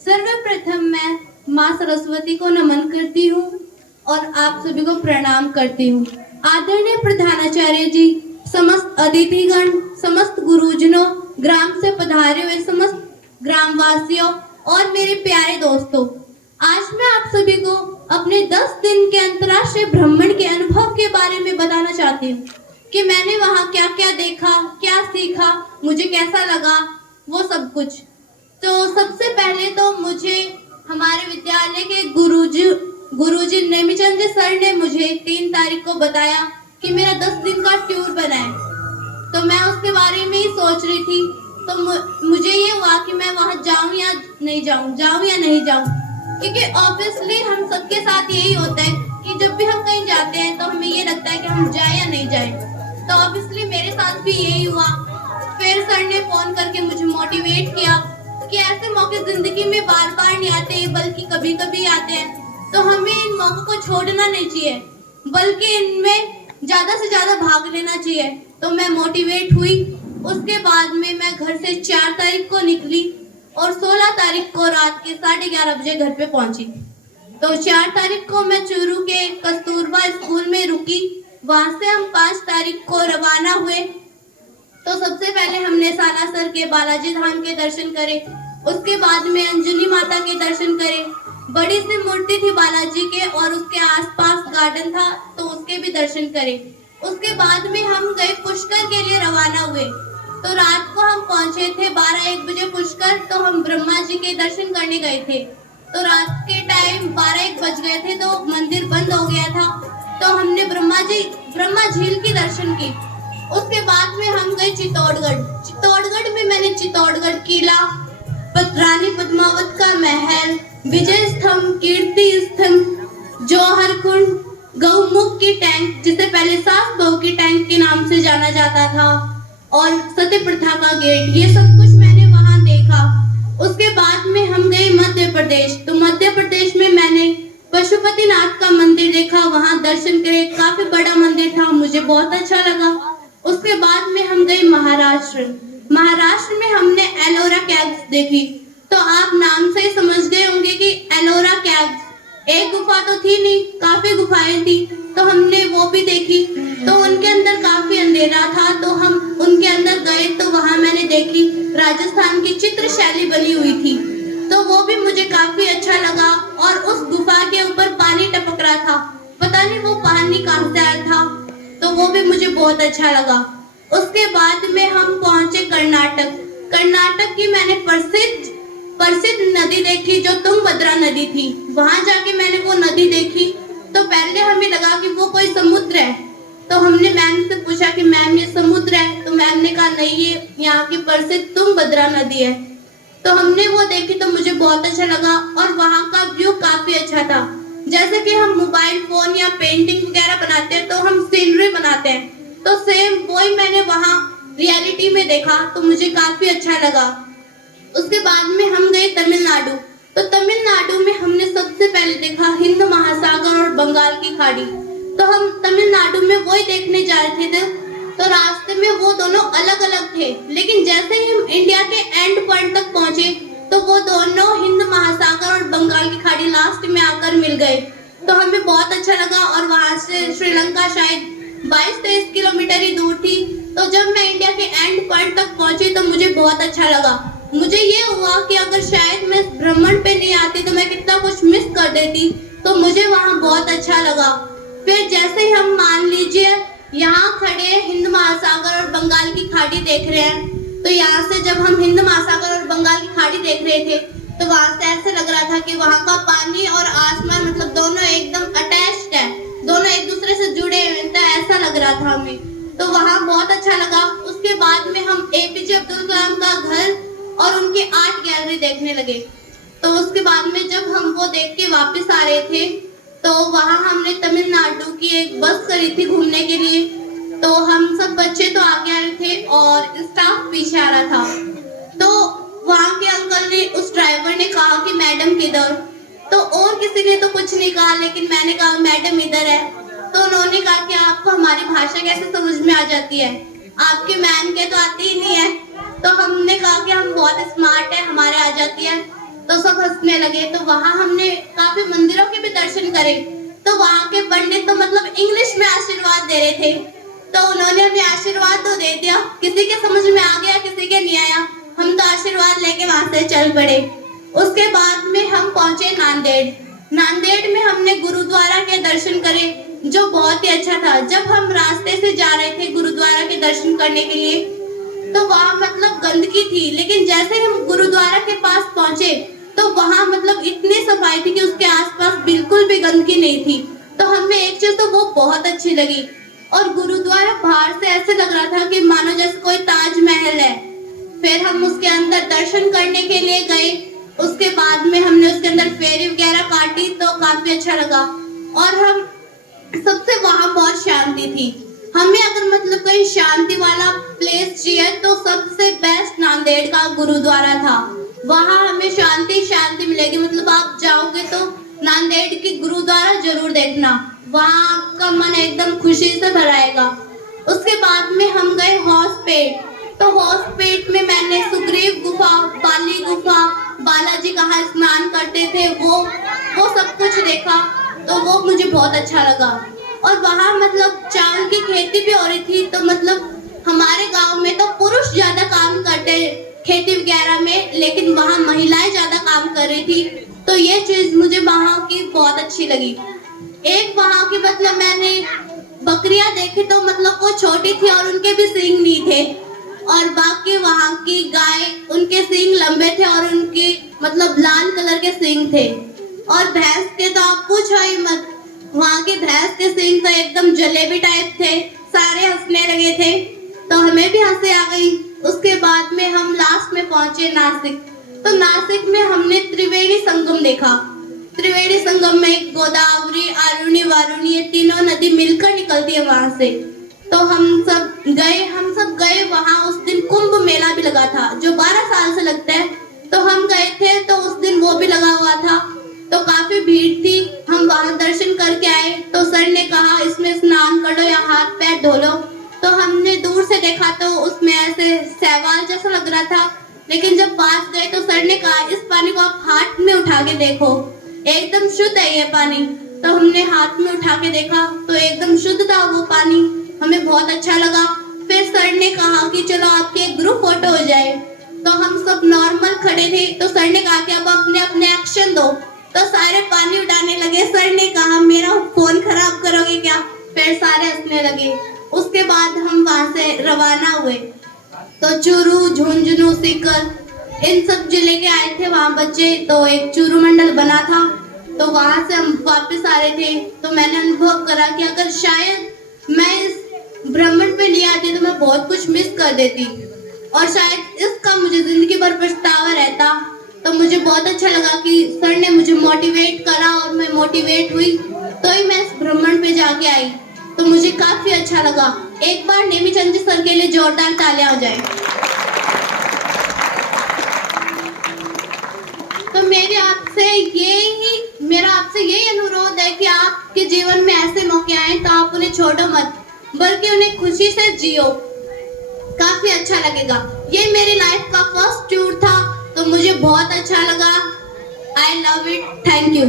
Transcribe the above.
सर्वप्रथम मैं माँ सरस्वती को नमन करती हूँ और आप सभी को प्रणाम करती हूँ। आदरणीय प्रधानाचार्य जी, समस्त अतिथिगण, समस्त गुरुजनों, ग्राम से पधारे हुए समस्त ग्रामवासियों और मेरे प्यारे दोस्तों, आज मैं आप सभी को अपने 10 दिन के अंतर्राष्ट्रीय भ्रमण के अनुभव के बारे में बताना चाहती हूँ कि मैंने वहाँ क्या क्या देखा, क्या सीखा, मुझे कैसा लगा, वो सब कुछ। तो सबसे पहले तो मुझे हमारे विद्यालय के गुरुजी नेमिचंद सर ने मुझे 3 तारीख को बताया कि मेरा 10 दिन का टूर बना है। तो मैं उसके बारे में ही सोच रही थी। तो मुझे ये हुआ कि मैं वहाँ जाऊँ या नहीं जाऊँ, क्योंकि ऑब्वियसली हम सबके साथ यही होता है कि जब भी हम कहीं जाते हैं तो हमें ये लगता है कि हम जाए या नहीं जाए। तो ऑब्वियसली मेरे साथ भी यही हुआ। फिर सर ने फोन करके मुझे मोटिवेट किया कि ऐसे मौके जिंदगी में बार बार नहीं आते, बल्कि कभी कभी आते हैं, तो हमें इन मौकों को छोड़ना नहीं चाहिए, बल्कि इनमें ज्यादा से ज्यादा भाग लेना चाहिए। तो मैं मोटिवेट हुई। उसके बाद में मैं घर से 4 तारीख को निकली और 16 तारीख को रात के 11:30 बजे घर पे पहुंची। तो 4 तारीख को मैं चूरू के कस्तूरबा स्कूल में रुकी। वहां से हम 5 तारीख को रवाना हुए। तो सबसे पहले हमने सालासर के बालाजी धाम के दर्शन करे, उसके बाद में अंजनी माता के दर्शन करे। बड़ी सी मूर्ति थी बालाजी के और उसके आसपास गार्डन था, तो उसके भी दर्शन करे। उसके बाद में हम गए पुष्कर के लिए रवाना हुए। तो रात को हम पहुंचे थे 12-1 बजे पुष्कर। तो हम ब्रह्मा जी के दर्शन करने गए थे। तो रात के टाइम 12-1 बज गए थे, तो मंदिर बंद हो गया था। तो हमने ब्रह्मा झील की दर्शन की। उसके बाद में हम गए चित्तौड़गढ़ में मैंने चित्तौड़गढ़ किला, रानी पद्मावत का महल, विजय स्तंभ, कीर्ति स्तंभ, जौहर कुंड, गौमुख की टैंक जिसे पहले सास बहू की टैंक के नाम से जाना जाता था, और सती प्रथा का गेट, ये सब कुछ मैंने वहां देखा। उसके बाद में हम गए मध्य प्रदेश। तो मध्य प्रदेश में मैंने पशुपतिनाथ का मंदिर देखा, वहां दर्शन करे। काफी बड़ा मंदिर था, मुझे बहुत अच्छा लगा। उसके बाद में हम गए महाराष्ट्र में हमने एलोरा कैव्स देखी। तो आप नाम से ही समझ गए होंगे कि एलोरा कैव्स एक गुफा तो थी नहीं, काफी गुफाएं थी। तो हमने वो भी देखी। तो उनके अंदर काफी अंधेरा था, तो हम उनके अंदर गए। तो वहां मैंने देखी राजस्थान की चित्र शैली बनी हुई थी, तो वो भी मुझे काफी अच्छा लगा। और उस गुफा के ऊपर पानी टपक रहा था, पता नहीं वो पानी कहां से आया था, तो वो भी मुझे बहुत अच्छा लगा। उसके बाद में हम पहुंचे कर्नाटक की मैंने प्रसिद्ध नदी देखी, जो तुंगभद्रा नदी थी। वहां जाके मैंने वो नदी देखी। तो पहले हमें लगा कि वो कोई समुद्र है। तो हमने मैम से पूछा कि मैम ये समुद्र है? तो मैम ने कहा नहीं, ये यहाँ की प्रसिद्ध तुंगभद्रा नदी है। तो हमने वो देखी, तो मुझे बहुत अच्छा लगा। और वहाँ का व्यू काफी अच्छा था। जैसे कि हम मोबाइल फोन या पेंटिंग वगैरह बनाते हैं, तो हम सीनरी बनाते हैं, तो सेम वही मैंने वहाँ रियलिटी में देखा, तो मुझे काफी अच्छा लगा। उसके बाद में हम गए तमिलनाडु। तो तमिलनाडु में हमने सबसे पहले देखा हिंद महासागर और बंगाल की खाड़ी। तो हम तमिलनाडु में वही देखने जा रहे थे। तो रास्ते में वो दोनों अलग अलग थे, लेकिन जैसे ही हम इंडिया के एंड पॉइंट तक पहुंचे, तो वो दोनों हिंद महासागर और बंगाल की खाड़ी लास्ट में आकर मिल गए। तो हमें बहुत अच्छा लगा। और वहां से श्रीलंका शायद 22-23 किलोमीटर ही दूर थी। तो जब मैं इंडिया के एंड पॉइंट तक पहुंची, तो मुझे बहुत अच्छा लगा। मुझे ये हुआ कि अगर शायद मैं भ्रमण पे नहीं आती तो मैं कितना कुछ मिस कर देती। तो मुझे वहाँ बहुत अच्छा लगा। फिर जैसे ही हम मान लीजिए यहाँ खड़े हिंद महासागर और बंगाल की खाड़ी देख रहे हैं, तो यहाँ से जब हम हिंद महासागर और बंगाल की खाड़ी देख रहे थे, तो वहां से ऐसे लग रहा था कि वहाँ का पानी और आसमान मतलब दोनों एकदम अटैच्ड है, दोनों एक दूसरे से जुड़े हुए हैं, ऐसा लग रहा था हमें। तो वहाँ बहुत अच्छा लगा। उसके बाद में हम एपीजे अब्दुल कलाम का घर और उनकी आर्ट गैलरी देखने लगे। तो उसके बाद में जब हम वो देख के वापस आ रहे थे, तो वहाँ हमने तमिलनाडु की एक बस करी थी घूमने के लिए। तो हम सब बच्चे तो आगे आ रहे थे और स्टाफ पीछे आ रहा था। तो वहाँ के अंकल ने, उस ड्राइवर ने कहा कि मैडम किधर? तो और किसी ने तो कुछ नहीं कहा, लेकिन मैंने कहा मैडम इधर है। तो उन्होंने कहा कि आपको हमारी भाषा कैसे समझ में आ जाती है, आपके मैम के तो आती ही नहीं है। तो हमने कहा कि हम बहुत स्मार्ट है, हमारे आ जाती है। तो सब हंसने लगे। तो वहाँ हमने काफी मंदिरों के भी दर्शन करे। तो वहाँ के पंडित तो मतलब इंग्लिश में आशीर्वाद दे रहे थे, तो उन्होंने हमें आशीर्वाद तो दे दिया, किसी के समझ में आ गया किसी के नहीं आया। हम तो आशीर्वाद लेके वहां से चल पड़े। उसके बाद में हम पहुंचे नांदेड़। नांदेड़ में हमने गुरुद्वारा के दर्शन करे, जो बहुत ही अच्छा था। जब हम रास्ते से जा रहे थे गुरुद्वारा के दर्शन करने के लिए, तो वहाँ मतलब गंदगी थी, लेकिन जैसे हम गुरुद्वारा के पास पहुंचे तो वहाँ मतलब इतनी सफाई थी कि उसके आसपास बिल्कुल भी गंदगी नहीं थी। तो हमें एक चीज तो वो बहुत अच्छी लगी। और गुरुद्वारा बाहर से ऐसे लग रहा था कि मानो जैसे कोई ताजमहल है। फिर हम उसके अंदर दर्शन करने के लिए गए। उसके बाद में हमने उसके अंदर फेरी वगैरह काटी, तो काफी अच्छा लगा। और हम सबसे वहाँ बहुत शांति थी। हमें अगर मतलब कोई शांति वाला प्लेस चाहिए तो सबसे बेस्ट नांदेड़ का गुरुद्वारा था। वहाँ हमें शांति शांति मिलेगी। मतलब आप जाओगे तो नांदेड़ की गुरुद्वारा जरूर देखना, वहाँ आपका मन एकदम खुशी से भराएगा। उसके बाद में हम गए हौसपेट। तो हौसपेट में मैंने सुग्रीव गुफा, बाली गुफा, बालाजी कहाँ स्नान करते थे वो सब कुछ देखा। तो वो मुझे बहुत अच्छा लगा। और वहाँ मतलब चावल की खेती भी हो रही थी। तो मतलब हमारे गांव में तो पुरुष ज्यादा काम करते खेती वगैरह में, लेकिन वहाँ महिलाएं ज्यादा काम कर रही थी। तो ये चीज मुझे वहाँ की बहुत अच्छी लगी। एक वहाँ की मतलब मैंने बकरियां देखी, तो मतलब वो छोटी थी और उनके भी सींग नहीं थे। और बाकी वहाँ की गाय, उनके सींग लंबे थे और उनके मतलब लाल कलर के सींग थे। और भैंस के तो आप पूछो ही मत, वहाँ के भैंस के सींग तो एकदम जलेबी टाइप थे। सारे हंसने लगे थे, तो हमें भी हंसी आ गई। उसके बाद में हम लास्ट में पहुंचे नासिक। तो नासिक में हमने त्रिवेणी संगम देखा। त्रिवेणी संगम में गोदावरी, अरुणी, वारुणी ये तीनों नदी मिलकर निकलती है वहां से। तो हम सब गए वहां। उस दिन कुंभ मेला भी लगा था, जो 12 साल से लगता है। तो हम गए थे, तो उस दिन वो भी लगा हुआ था। तो काफी भीड़ थी। हम वहां दर्शन करके आए। तो सर ने कहा इसमें स्नान कर लो या हाथ पैर धो लो। तो हमने दूर से देखा तो उसमें ऐसे शैवाल जैसा लग रहा था, लेकिन जब पास गए तो सर ने कहा इस पानी को आप हाथ में उठा के देखो, एकदम शुद्ध है ये पानी। तो हमने हाथ में उठा के देखा तो एकदम शुद्ध था वो पानी। हमें बहुत अच्छा लगा। फिर सर ने कहा कि चलो आपकी एक ग्रुप फोटो हो जाए। तो हम सब नॉर्मल खड़े थे। तो सर ने कहा कि अब अपने अपने एक्शन दो। तो सारे पानी उठाने लगे। सर ने कहा मेरा फोन खराब करोगे क्या? फिर सारे हंसने लगे। उसके बाद हम वहां से रवाना हुए। तो चूरू, झुंझुनू, सीकर इन सब जिले के आए थे वहाँ बच्चे। तो एक चूरू मंडल बना था, तो वहां से हम वापस आ रहे थे। तो मैंने अनुभव करा कि अगर शायद मैं इस ब्रह्मांड पे नहीं आती तो मैं बहुत कुछ मिस कर देती, और शायद इसका मुझे जिंदगी भर पछतावा रहता। तो मुझे बहुत अच्छा लगा कि सर ने मुझे मोटिवेट करा और मैं मोटिवेट हुई, तो ही मैं इस ब्रह्मांड पे जाके आई। तो मुझे काफी अच्छा लगा। एक बार नेमीचंद जी सर के लिए जोरदार तालियां हो जाए। तो मेरा आपसे यही अनुरोध है कि आपके जीवन में ऐसे मौके आए तो आप उन्हें छोड़ो मत, बल्कि उन्हें खुशी से जियो। काफी अच्छा लगेगा। ये मेरी लाइफ का फर्स्ट टूर था, तो मुझे बहुत अच्छा लगा। I love it. Thank you.